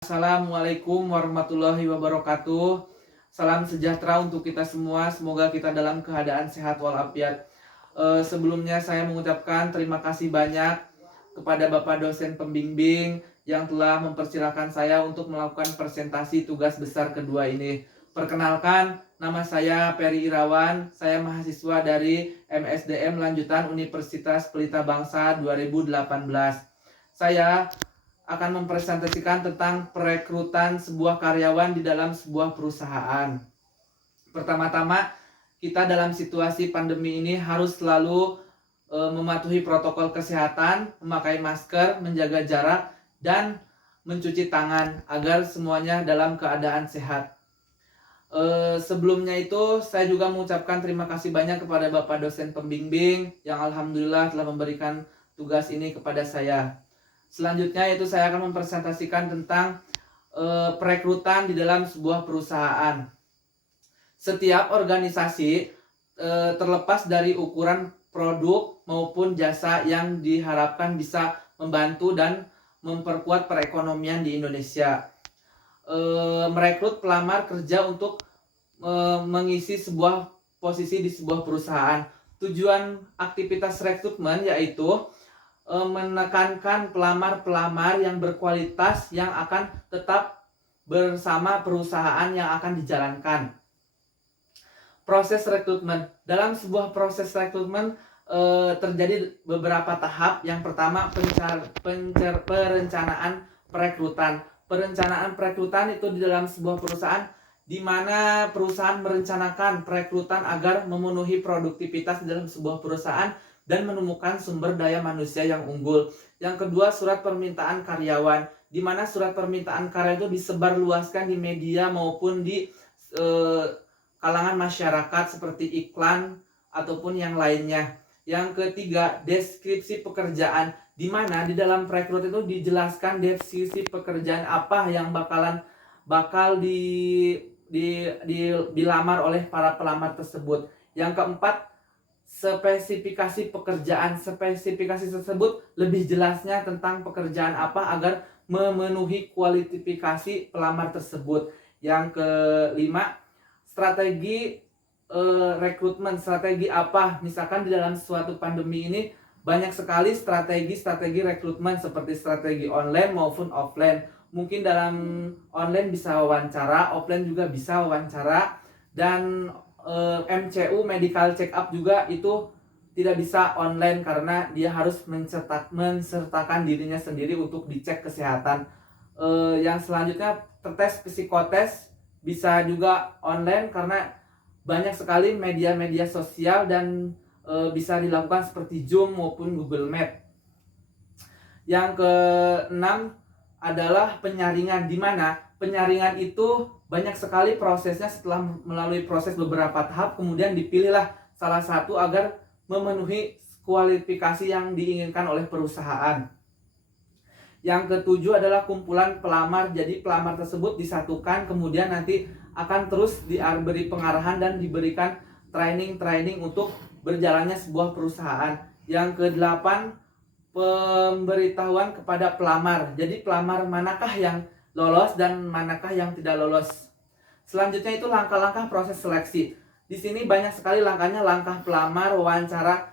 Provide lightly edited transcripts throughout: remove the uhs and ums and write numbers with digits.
Assalamualaikum warahmatullahi wabarakatuh. Salam sejahtera untuk kita semua. Semoga kita dalam keadaan sehat walafiat. Sebelumnya saya mengucapkan terima kasih banyak kepada Bapak dosen pembimbing yang telah mempersilahkan saya untuk melakukan presentasi tugas besar kedua ini. Perkenalkan, nama saya Peri Irawan. Saya mahasiswa dari MSDM Lanjutan Universitas Pelita Bangsa 2018. Saya akan mempresentasikan tentang perekrutan sebuah karyawan di dalam sebuah perusahaan. Pertama-tama, kita dalam situasi pandemi ini harus selalu mematuhi protokol kesehatan, memakai masker, menjaga jarak, dan mencuci tangan agar semuanya dalam keadaan sehat. Sebelumnya itu saya juga mengucapkan terima kasih banyak kepada Bapak dosen pembimbing yang alhamdulillah telah memberikan tugas ini kepada saya. Selanjutnya itu saya akan mempresentasikan tentang perekrutan di dalam sebuah perusahaan. Setiap organisasi terlepas dari ukuran produk maupun jasa yang diharapkan bisa membantu dan memperkuat perekonomian di Indonesia. Merekrut pelamar kerja untuk mengisi sebuah posisi di sebuah perusahaan. Tujuan aktivitas rekrutmen yaitu menekankan pelamar-pelamar yang berkualitas yang akan tetap bersama perusahaan yang akan dijalankan. Proses rekrutmen. Dalam sebuah proses rekrutmen terjadi beberapa tahap. Yang pertama perencanaan perekrutan. Perencanaan perekrutan itu di dalam sebuah perusahaan di mana perusahaan merencanakan perekrutan agar memenuhi produktivitas di dalam sebuah perusahaan dan menemukan sumber daya manusia yang unggul. Yang kedua, surat permintaan karyawan, di mana surat permintaan karyawan itu disebarluaskan di media maupun di kalangan masyarakat seperti iklan ataupun yang lainnya. Yang ketiga, deskripsi pekerjaan, di mana di dalam perekrut itu dijelaskan deskripsi pekerjaan apa yang bakal dilamar oleh para pelamar tersebut. Yang keempat, spesifikasi pekerjaan. Spesifikasi tersebut lebih jelasnya tentang pekerjaan apa agar memenuhi kualifikasi pelamar tersebut. Yang kelima, strategi rekrutmen. Strategi apa? Misalkan di dalam suatu pandemi ini banyak sekali strategi rekrutmen seperti strategi online maupun offline. Mungkin dalam online bisa wawancara, offline juga bisa wawancara, dan MCU medical check up juga itu tidak bisa online karena dia harus mensertakan dirinya sendiri untuk dicek kesehatan. Yang selanjutnya tes psikotes bisa juga online karena banyak sekali media-media sosial dan bisa dilakukan seperti Zoom maupun Google Meet. Yang keenam adalah penyaringan, di mana penyaringan itu banyak sekali prosesnya. Setelah melalui proses beberapa tahap, kemudian dipilihlah salah satu agar memenuhi kualifikasi yang diinginkan oleh perusahaan. Yang ketujuh adalah kumpulan pelamar. Jadi pelamar tersebut disatukan, kemudian nanti akan terus diberi pengarahan dan diberikan training untuk berjalannya sebuah perusahaan. Yang kedelapan, pemberitahuan kepada pelamar. Jadi pelamar manakah yang lolos dan manakah yang tidak lolos. Selanjutnya itu langkah-langkah proses seleksi. Di sini banyak sekali langkahnya: langkah pelamar, wawancara,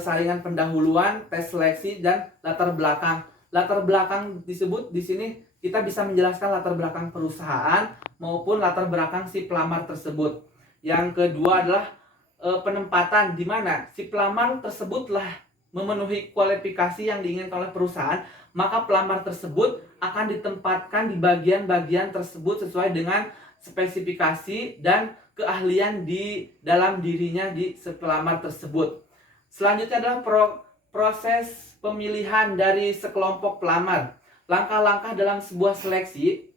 saringan pendahuluan, tes seleksi, dan latar belakang. Latar belakang disebut di sini kita bisa menjelaskan latar belakang perusahaan maupun latar belakang si pelamar tersebut. Yang kedua adalah penempatan, di mana si pelamar tersebutlah memenuhi kualifikasi yang diinginkan oleh perusahaan, maka pelamar tersebut akan ditempatkan di bagian-bagian tersebut sesuai dengan spesifikasi dan keahlian di dalam dirinya di pelamar tersebut. Selanjutnya adalah proses pemilihan dari sekelompok pelamar. Langkah-langkah dalam sebuah seleksi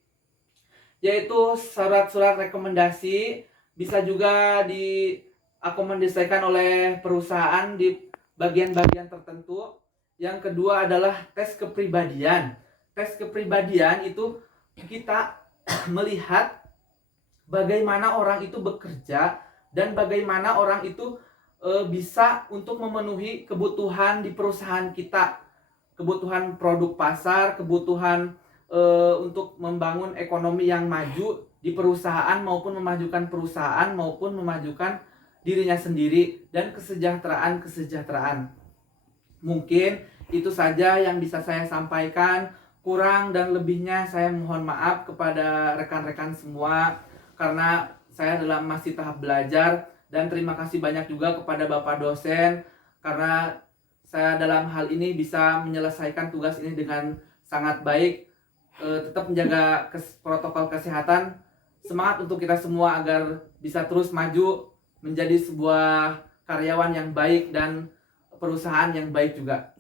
yaitu surat-surat rekomendasi bisa juga diakomodasikan oleh perusahaan di bagian-bagian tertentu. Yang kedua adalah tes kepribadian. Tes kepribadian itu kita melihat bagaimana orang itu bekerja dan bagaimana orang itu bisa untuk memenuhi kebutuhan di perusahaan kita, kebutuhan produk pasar, kebutuhan untuk membangun ekonomi yang maju di perusahaan, maupun memajukan perusahaan, maupun memajukan dirinya sendiri dan kesejahteraan. Mungkin itu saja yang bisa saya sampaikan. Kurang dan lebihnya saya mohon maaf kepada rekan-rekan semua, karena saya masih tahap belajar. Dan terima kasih banyak juga kepada Bapak dosen, karena saya dalam hal ini bisa menyelesaikan tugas ini dengan sangat baik. Tetap menjaga protokol kesehatan. Semangat untuk kita semua agar bisa terus maju menjadi sebuah karyawan yang baik dan perusahaan yang baik juga.